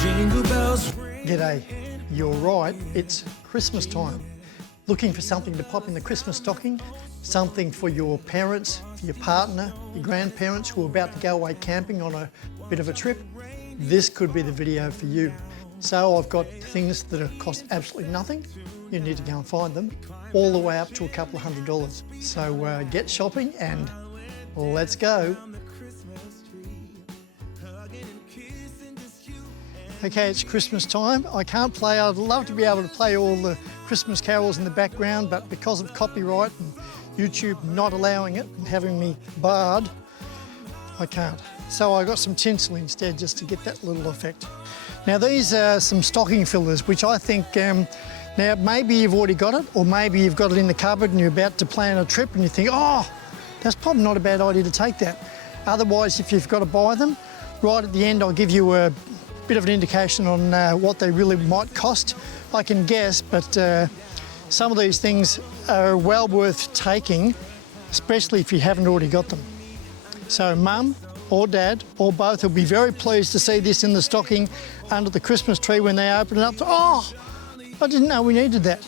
Jingle bells. G'day, you're right, it's Christmas time. Looking for something to pop in the Christmas stocking? Something for your parents, for your partner, your grandparents who are about to go away camping on a bit of a trip? This could be the video for you. So I've got things that cost absolutely nothing. You need to go and find them, all the way up to a couple of $100. So get shopping and let's go. Okay, it's Christmas time. I can't play. I'd love to be able to play all the Christmas carols in the background, but because of copyright and YouTube not allowing it and having me barred, I can't. So I got some tinsel instead just to get that little effect. Now these are some stocking fillers, which I think, now maybe you've already got it, or maybe you've got it in the cupboard and you're about to plan a trip and you think, oh, that's probably not a bad idea to take that. Otherwise, if you've got to buy them, right at the end I'll give you a bit of an indication on what they really might cost. I can guess, but some of these things are well worth taking, especially if you haven't already got them. So mum or dad or both will be very pleased to see this in the stocking under the Christmas tree when they open it up. Oh, I didn't know we needed that.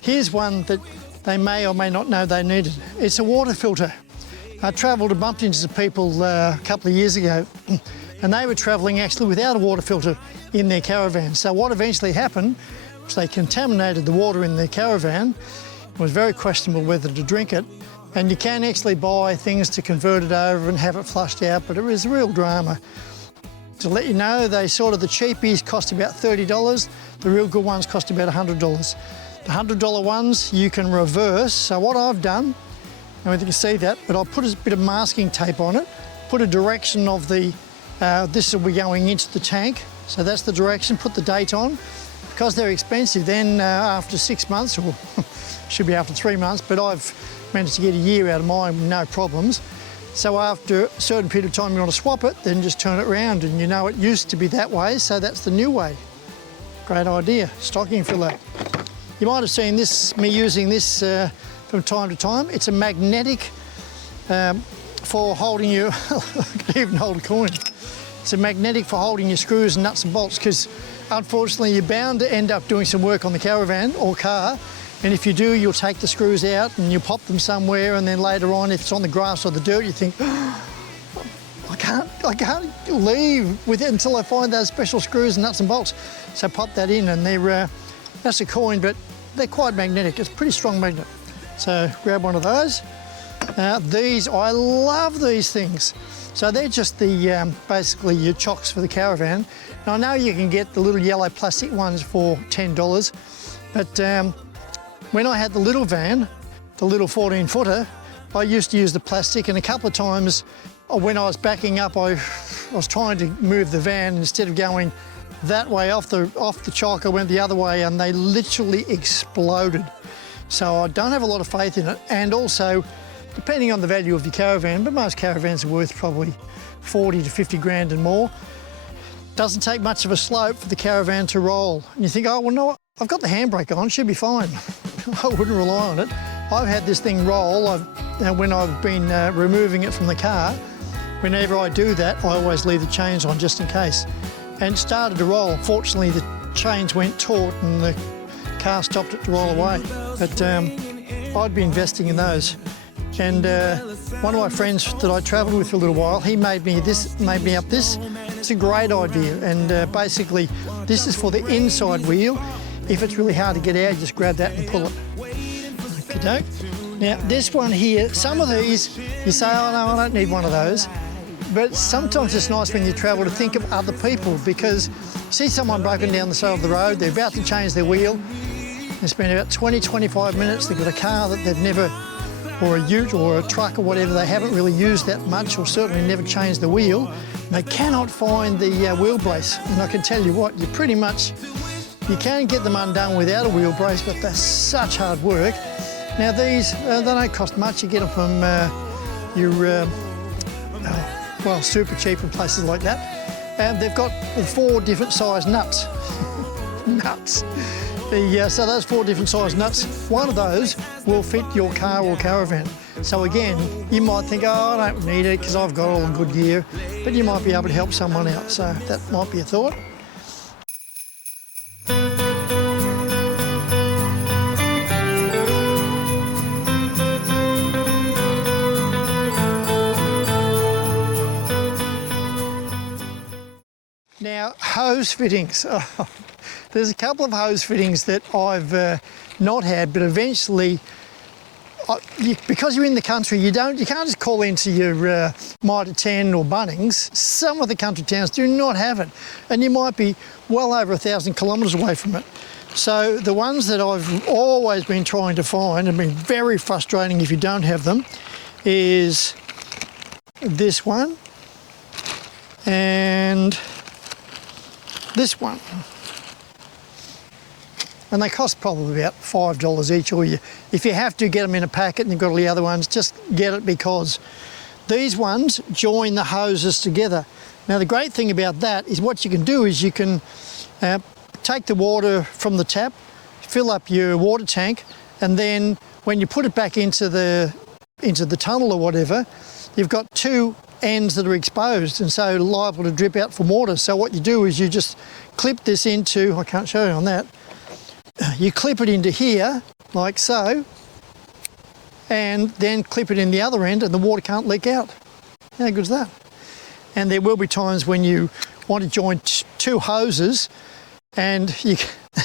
Here's one that they may or may not know they needed. It's a water filter. I travelled and bumped into some people a couple of years ago and they were travelling actually without a water filter in their caravan. So what eventually happened was they contaminated the water in their caravan. It was very questionable whether to drink it. And you can actually buy things to convert it over and have it flushed out, but it was a real drama. To let you know, the cheapies cost about $30. The real good ones cost about $100. The $100 ones you can reverse. So what I've done, I don't know if you can see that, but I'll put a bit of masking tape on it, put a direction of the, this will be going into the tank. So that's the direction, put the date on. Because they're expensive, then after 6 months, or should be after 3 months, but I've managed to get a year out of mine, no problems. So after a certain period of time you want to swap it, then just turn it around and you know it used to be that way, so that's the new way. Great idea, stocking filler. You might have seen this, me using this from time to time. It's a magnetic for holding your, I can even hold a coin. It's a magnetic for holding your screws and nuts and bolts, because unfortunately you're bound to end up doing some work on the caravan or car, and if you do, you'll take the screws out and you'll pop them somewhere, and then later on, if it's on the grass or the dirt, you think, oh, I can't leave with it until I find those special screws and nuts and bolts. So pop that in, and they're, that's a coin, but they're quite magnetic. It's a pretty strong magnet. So grab one of those. These, I love these things. So they're just the, basically your chocks for the caravan. Now I know you can get the little yellow plastic ones for $10, but when I had the little van, the little 14-footer, I used to use the plastic, and a couple of times when I was backing up, I was trying to move the van. Instead of going that way off the chock, I went the other way, and they literally exploded. So I don't have a lot of faith in it, and also, depending on the value of your caravan, but most caravans are worth probably 40 to 50 grand and more. Doesn't take much of a slope for the caravan to roll. And you think, oh, well, no, I've got the handbrake on, should be fine. I wouldn't rely on it. I've had this thing roll. When I've been removing it from the car, whenever I do that, I always leave the chains on just in case. And it started to roll. Fortunately, the chains went taut and the car stopped it to roll away. But I'd be investing in those. And one of my friends that I travelled with for a little while, he made me up this. It's a great idea, and basically this is for the inside wheel. If it's really hard to get out, just grab that and pull it. Okey-doke. Now this one here, some of these, you say, oh no, I don't need one of those. But sometimes it's nice when you travel to think of other people, because you see someone broken down the side of the road, they're about to change their wheel. They spend about 20, 25 minutes, they've got a car that they've never, or a ute or a truck or whatever, they haven't really used that much, or certainly never changed the wheel. And they cannot find the wheel brace. And I can tell you what, you can get them undone without a wheel brace, but they're such hard work. Now these, they don't cost much. You get them from your, well, super cheap and places like that. And they've got 4 different size nuts. Nuts. So those 4 different size nuts, one of those will fit your car or caravan. So again, you might think, oh, I don't need it because I've got all the good gear, but you might be able to help someone out. So that might be a thought. Now, hose fittings. Oh, there's a couple of hose fittings that I've not had, but eventually, because you're in the country, you can't just call into your Mitre 10 or Bunnings. Some of the country towns do not have it, and you might be well over 1,000 kilometres away from it. So the ones that I've always been trying to find, and been very frustrating if you don't have them, is this one and this one. And they cost probably about $5 each, or if you have to get them in a packet and you've got all the other ones, just get it, because these ones join the hoses together. Now the great thing about that is what you can do is you can take the water from the tap, fill up your water tank, and then when you put it back into the tunnel or whatever, you've got two ends that are exposed and so liable to drip out from water. So what you do is you just clip this into, I can't show you on that, you clip it into here like so, and then clip it in the other end and the water can't leak out. How good is that? And there will be times when you want to join two hoses and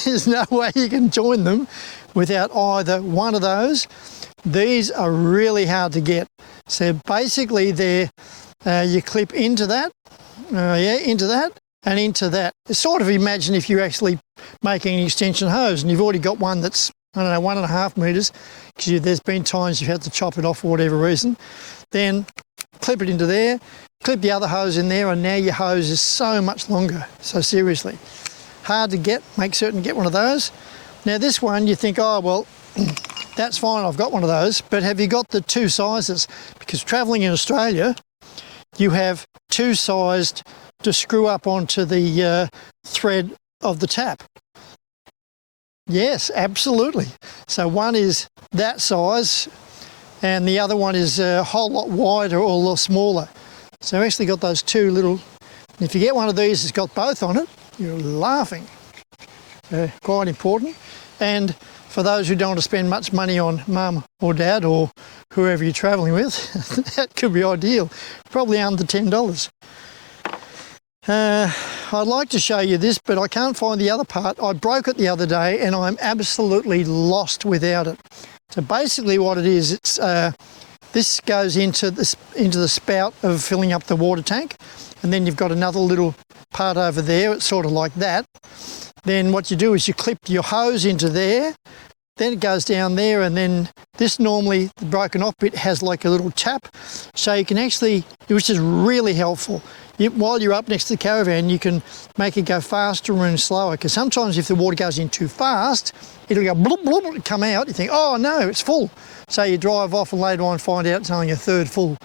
there's no way you can join them without either one of those. These are really hard to get. So basically you clip into that, into that and into that. It's sort of, imagine if you're actually making an extension hose and you've already got one that's, I don't know, 1.5 metres, because there's been times you've had to chop it off for whatever reason. Then clip it into there, clip the other hose in there, and now your hose is so much longer. So seriously, hard to get. Make certain to get one of those. Now this one, you think, oh well, that's fine, I've got one of those, but have you got the two sizes? Because travelling in Australia, you have two sized to screw up onto the thread of the tap. Yes, absolutely. So one is that size and the other one is a whole lot wider or a lot smaller. So I've actually got those two little, if you get one of these that's got both on it, you're laughing. Quite important. And for those who don't want to spend much money on mum or dad or whoever you're travelling with, that could be ideal. Probably under $10. I'd like to show you this, but I can't find the other part. I broke it the other day and I'm absolutely lost without it. So basically what it is, it's this goes into the spout of filling up the water tank, and then you've got another little part over there. It's sort of like that. Then what you do is you clip your hose into there, then it goes down there, and then this normally, the broken off bit has like a little tap, so you can actually, which is really helpful. While you're up next to the caravan, you can make it go faster and slower, because sometimes if the water goes in too fast, it'll go bloop, bloop, come out. You think, oh no, it's full. So you drive off and later on find out it's only a third full,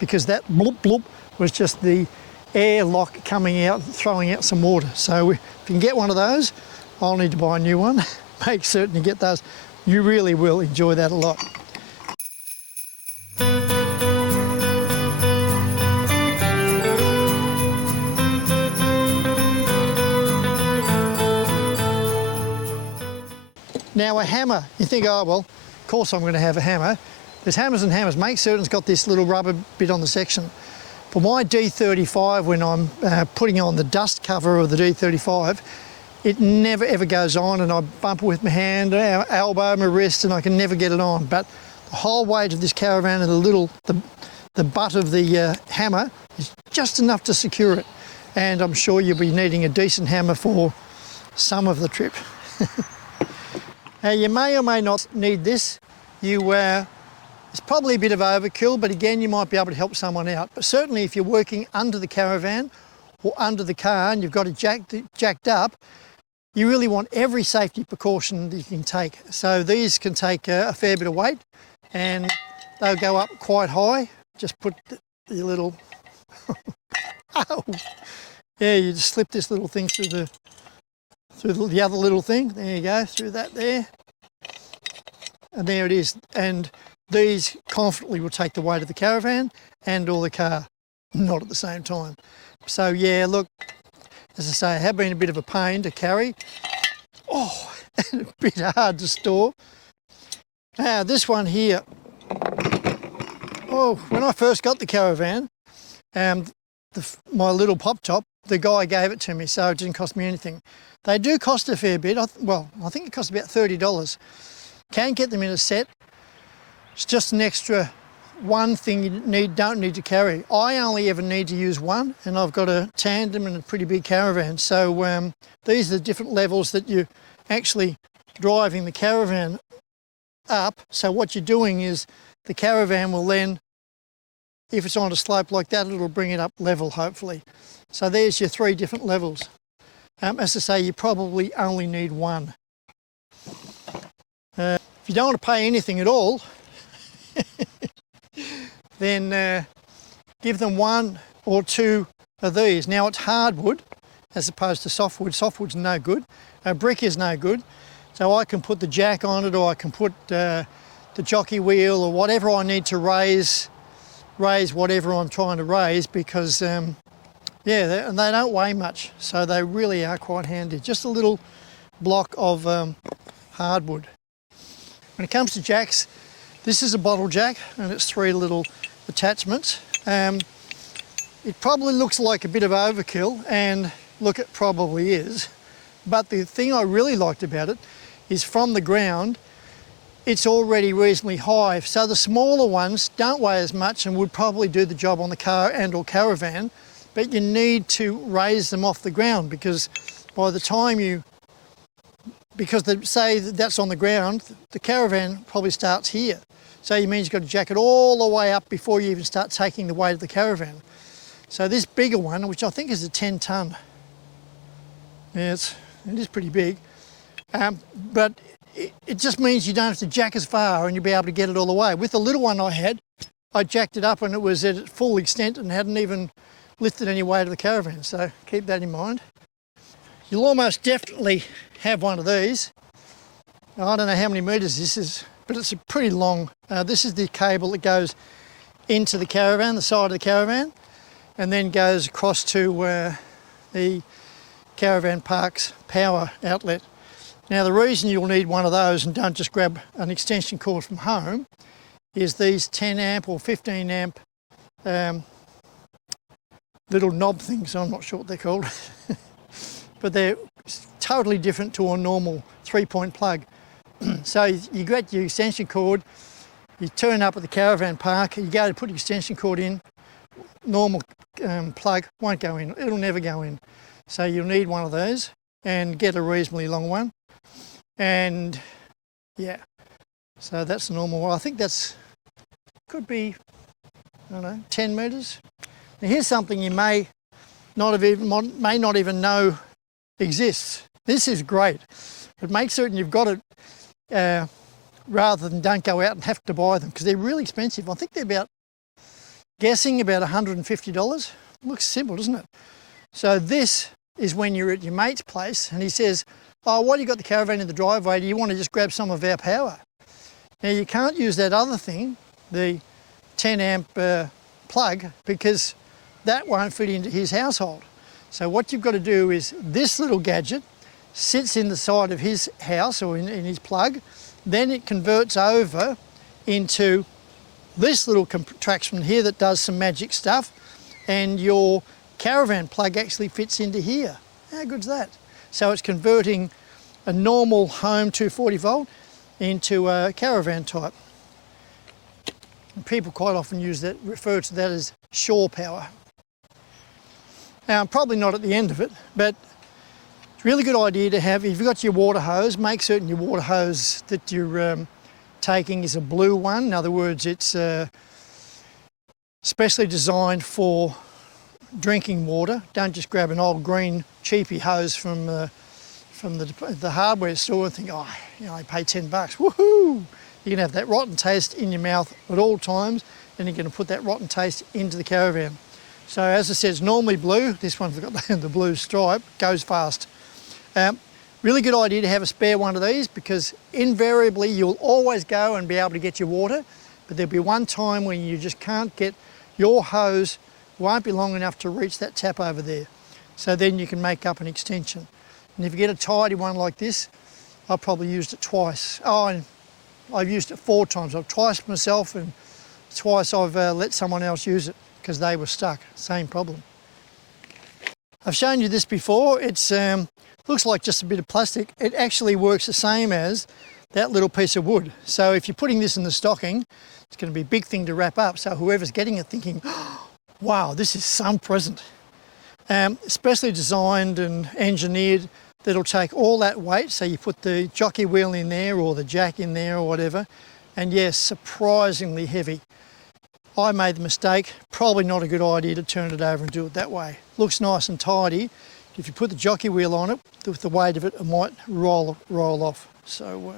because that bloop, bloop was just the air lock coming out, throwing out some water. So if you can get one of those, I'll need to buy a new one. Make certain you get those. You really will enjoy that a lot. Now a hammer, you think, oh well, of course I'm going to have a hammer. There's hammers and hammers. Make certain it's got this little rubber bit on the section. For my D35, when I'm putting on the dust cover of the D35, it never ever goes on, and I bump it with my hand, elbow, my wrist, and I can never get it on. But the whole weight of this Caravan and the butt of the hammer is just enough to secure it. And I'm sure you'll be needing a decent hammer for some of the trip. Now you may or may not need this. It's probably a bit of overkill, but again, you might be able to help someone out. But certainly if you're working under the caravan or under the car and you've got it jacked up, you really want every safety precaution that you can take. So these can take a fair bit of weight and they'll go up quite high. Just put the little, ow. Yeah, you just slip this little thing through the other little thing. There you go, through that there. And there it is. And these confidently will take the weight of the caravan and or the car, not at the same time. So yeah, look, as I say, it have been a bit of a pain to carry. Oh, and a bit hard to store. Now this one here, oh, when I first got the Caravan, my little pop top, the guy gave it to me, so it didn't cost me anything. They do cost a fair bit. Well, I think it costs about $30. Can get them in a set. It's just an extra one thing you don't need to carry. I only ever need to use one, and I've got a tandem and a pretty big Caravan. So these are the different levels that you're actually driving the Caravan up. So what you're doing is the Caravan will then, if it's on a slope like that, it'll bring it up level, hopefully. So there's your 3 different levels. As I say, you probably only need one. If you don't want to pay anything at all, then give them 1 or 2 of these. Now it's hardwood as opposed to softwood. Softwood's no good. Brick is no good. So I can put the jack on it, or I can put the jockey wheel, or whatever I need to raise whatever I'm trying to raise, because yeah, and they don't weigh much, so they really are quite handy. Just a little block of hardwood. When it comes to jacks, this is a bottle jack, and it's 3 little attachments. It probably looks like a bit of overkill, and look, it probably is. But the thing I really liked about it is from the ground, it's already reasonably high. So the smaller ones don't weigh as much and would probably do the job on the car and or Caravan, but you need to raise them off the ground, because by the time say that's on the ground, the Caravan probably starts here. So it means you've got to jack it all the way up before you even start taking the weight of the Caravan. So this bigger one, which I think is a 10 tonne, yeah, it is pretty big, but it just means you don't have to jack as far and you'll be able to get it all the way. With the little one I had, I jacked it up and it was at full extent and hadn't even lifted any weight of the Caravan, so keep that in mind. You'll almost definitely have one of these. I don't know how many metres this is, but it's a pretty long, this is the cable that goes into the Caravan, the side of the Caravan, and then goes across to the Caravan Park's power outlet. Now the reason you'll need one of those, and don't just grab an extension cord from home, is these 10 amp or 15 amp little knob things. I'm not sure what they're called, but they're totally different to a normal 3-point plug. So you get your extension cord, you turn up at the Caravan Park, you go to put your extension cord in, normal plug won't go in, it'll never go in. So you'll need one of those and get a reasonably long one. And yeah, so that's the normal one. I think that's, could be, I don't know, 10 metres. Now here's something you may not even know exists. This is great, but make certain you've got it rather than don't go out and have to buy them, because they're really expensive. I think they're guessing about $150. Looks simple, doesn't it? So this is when you're at your mate's place and he says, oh, why do you got the Caravan in the driveway? Do you want to just grab some of our power? Now you can't use that other thing, the 10 amp plug, because that won't fit into his household. So what you've got to do is, this little gadget sits in the side of his house or in his plug, then it converts over into this little contraption here that does some magic stuff, and your Caravan plug actually fits into here. How good's that? So it's converting a normal home 240 volt into a Caravan type. And people quite often refer to that as shore power. Now, I'm probably not at the end of it, but it's a really good idea to have, if you've got your water hose, make certain your water hose that you're taking is a blue one. In other words, it's specially designed for drinking water. Don't just grab an old green cheapy hose from the hardware store and think, oh, you know, I pay 10 bucks, woohoo! You can have that rotten taste in your mouth at all times, and you're going to put that rotten taste into the Caravan. So as I said, it's normally blue. This one's got the blue stripe, goes fast. Really good idea to have a spare one of these, because invariably you'll always go and be able to get your water, but there'll be one time when you just can't get, your hose won't be long enough to reach that tap over there. So then you can make up an extension. And if you get a tidy one like this, I've probably used it twice. Oh, and I've used it 4 times. I've twice myself, and twice I've let someone else use it because they were stuck. Same problem. I've shown you this before. It's looks like just a bit of plastic. It actually works the same as that little piece of wood. So if you're putting this in the stocking, it's going to be a big thing to wrap up. So whoever's getting it thinking, oh, wow, this is some present. Especially designed and engineered that'll take all that weight. So you put the jockey wheel in there or the jack in there or whatever. And yes, surprisingly heavy. I made the mistake, probably not a good idea to turn it over and do it that way. Looks nice and tidy. If you put the jockey wheel on it, with the weight of it, it might roll off. So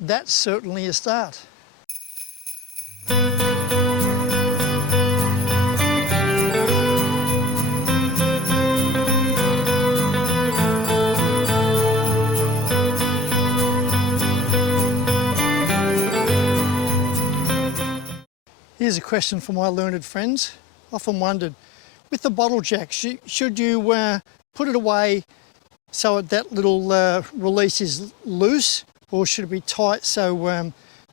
that's certainly a start. Here's a question for my learned friends. Often wondered, with the bottle jack, should you put it away so that little release is loose, or should it be tight so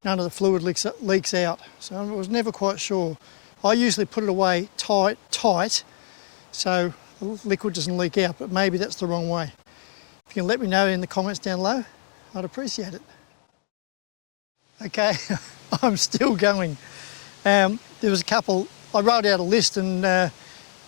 none of the fluid leaks out? So I was never quite sure. I usually put it away tight, so the liquid doesn't leak out, but maybe that's the wrong way. If you can let me know in the comments down below, I'd appreciate it. Okay, I'm still going. There was a couple, I wrote out a list and I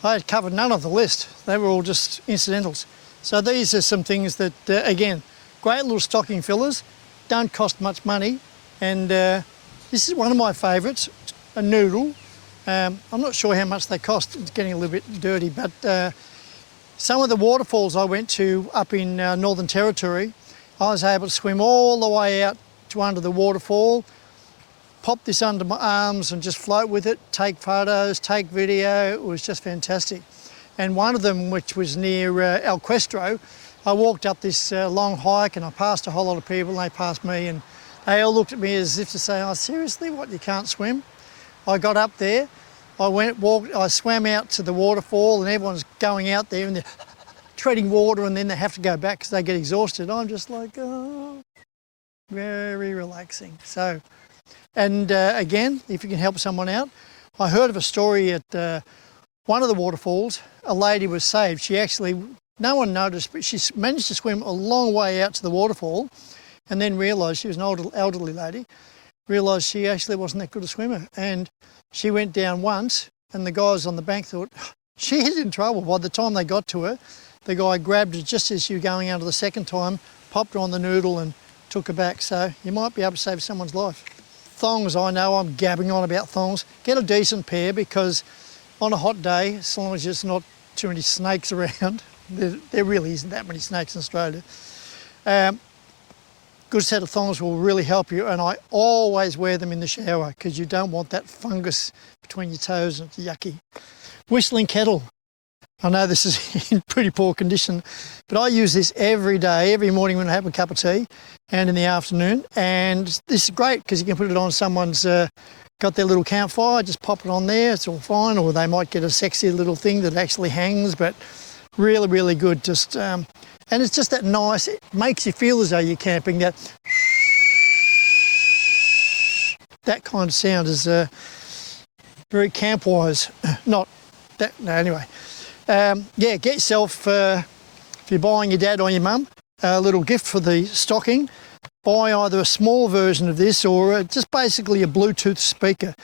had covered none of the list. They were all just incidentals. So these are some things that, again, great little stocking fillers, don't cost much money. And this is one of my favourites, a Noodle. I'm not sure how much they cost, it's getting a little bit dirty, but some of the waterfalls I went to up in Northern Territory, I was able to swim all the way out to under the waterfall, pop this under my arms and just float with it, take photos, take video. It was just fantastic. And one of them, which was near El Questro, I walked up this long hike and I passed a whole lot of people and they passed me and they all looked at me as if to say, oh, seriously, what, you can't swim? I got up there, I swam out to the waterfall and everyone's going out there and they're treading water and then they have to go back because they get exhausted. I'm just like, oh, very relaxing. So. And again, if you can help someone out, I heard of a story at one of the waterfalls. A lady was saved. She actually, no one noticed, but she managed to swim a long way out to the waterfall and then realised, she was an elderly lady, realised she actually wasn't that good a swimmer. And she went down once and the guys on the bank thought, she's in trouble. By the time they got to her, the guy grabbed her just as she was going out the second time, popped her on the Noodle and took her back. So you might be able to save someone's life. Thongs, I know I'm gabbing on about thongs. Get a decent pair because on a hot day, as long as there's not too many snakes around, there really isn't that many snakes in Australia. Good set of thongs will really help you, and I always wear them in the shower because you don't want that fungus between your toes and it's yucky. Whistling kettle. I know this is in pretty poor condition, but I use this every day, every morning when I have a cup of tea and in the afternoon. And this is great because you can put it on someone's got their little campfire, just pop it on there, it's all fine. Or they might get a sexy little thing that actually hangs, but really, really good. Just and it's just that nice, it makes you feel as though you're camping. That kind of sound is very camp-wise. Not that, no, anyway. Yeah, get yourself, if you're buying your dad or your mum, a little gift for the stocking. Buy either a small version of this or just basically a Bluetooth speaker.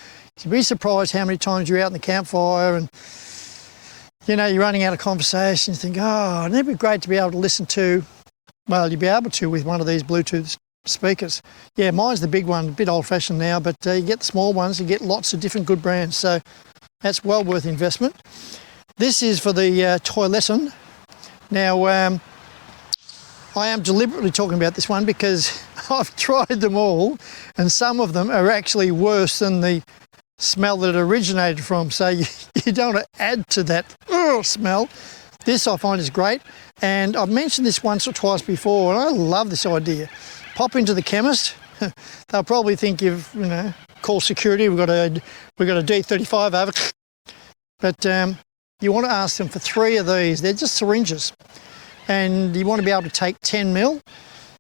You'd be surprised how many times you're out in the campfire and, you know, you're running out of conversation. You think, oh, it'd be great to be able to listen to, well, you'd be able to with one of these Bluetooth speakers. Yeah, mine's the big one, a bit old-fashioned now, but you get the small ones, you get lots of different good brands, so that's well worth investment. This is for the toiletten. Now, I am deliberately talking about this one because I've tried them all and some of them are actually worse than the smell that it originated from. So you don't want to add to that smell. This I find is great. And I've mentioned this once or twice before and I love this idea. Pop into the chemist. They'll probably think you've, you know, call security, we've got a D35 over. But you want to ask them for 3 of these. They're just syringes. And you want to be able to take 10 ml.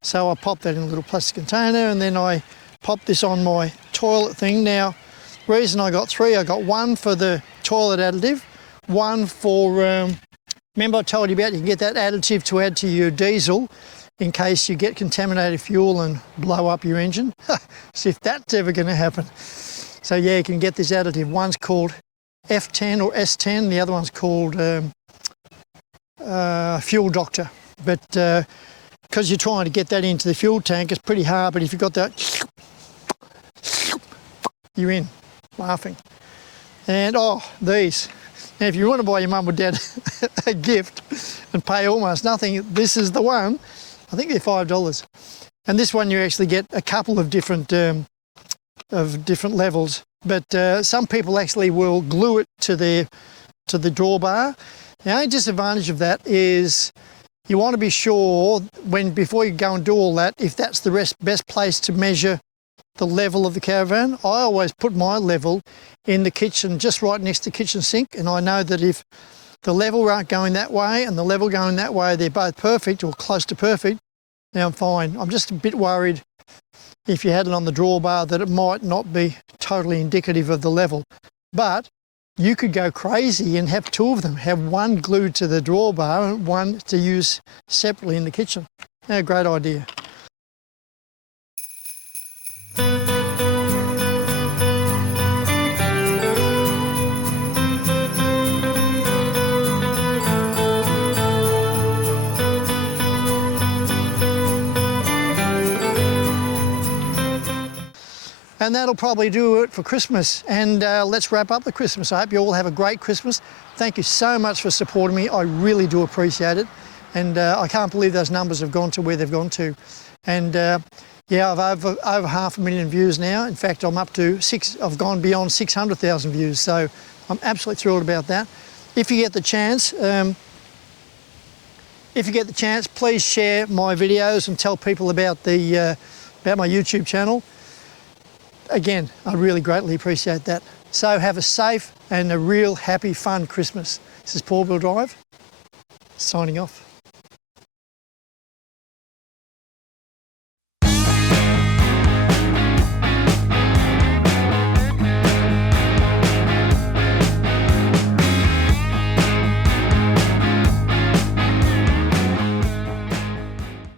So I pop that in a little plastic container and then I pop this on my toilet thing. Now, the reason I got 3, I got 1 for the toilet additive, 1 for Remember I told you about you can get that additive to add to your diesel in case you get contaminated fuel and blow up your engine. See if that's ever going to happen. So yeah, you can get this additive. One's called F10 or S10, the other one's called Fuel Doctor. But because you're trying to get that into the fuel tank, it's pretty hard, but if you've got that, you're in, laughing. And oh, these. Now if you want to buy your mum or dad a gift and pay almost nothing, this is the one. I think they're $5. And this one you actually get a couple of different levels. But some people actually will glue it to the drawbar. The only disadvantage of that is you want to be sure before you go and do all that, if that's the best place to measure the level of the Caravan. I always put my level in the kitchen, just right next to the kitchen sink, and I know that if the level aren't going that way and the level going that way, they're both perfect or close to perfect, then I'm fine. I'm just a bit worried if you had it on the drawbar that it might not be totally indicative of the level. But you could go crazy and have two of them, have one glued to the drawbar and one to use separately in the kitchen. A great idea. And that'll probably do it for Christmas. And let's wrap up the Christmas. I hope you all have a great Christmas. Thank you so much for supporting me. I really do appreciate it. And I can't believe those numbers have gone to where they've gone to. And yeah, I've over 500,000 views now. In fact, I'm up to I've gone beyond 600,000 views. So I'm absolutely thrilled about that. If you get the chance, please share my videos and tell people about about my YouTube channel. Again, I really greatly appreciate that. So have a safe and a real happy, fun Christmas. This is Four Wheel Drive, signing off.